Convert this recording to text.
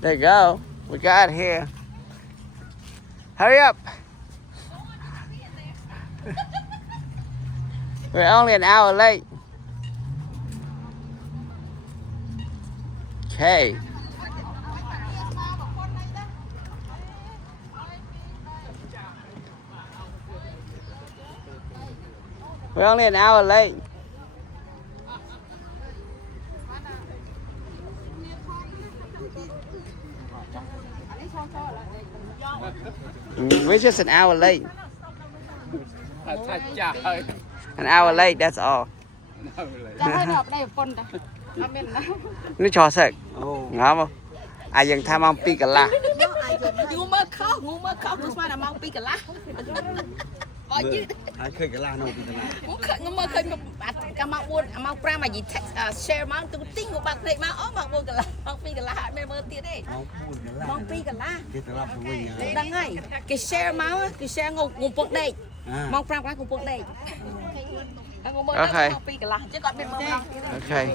There you go. We got here. Hurry up. We're only an hour late. Okay. We're only an hour late. We're just an hour late. An hour late, that's all. Nó cho sạch. Ngon không? À dừng tham ông pi cả la. Ngu mơ khóc, cứ mà mong pi cả lá. Bỏ chứ. Ai khơi cái la nó bị thế nào? Ngu mơ khơi cái mong buồn, mong pra mà gì text share mong tu ting của bạn này mà mong buồn cả lá, mong pi cả lá, mẹ mơ tiệt đấy. Mong pi cả lá. Cái tao làm của mình à. Đăng ơi, cái share máu, cái share ngục buộc đây. Mong pra quá ngục buộc đây. Ngu mơ mong pi cả lá, chứ còn mẹ mơ. Okay.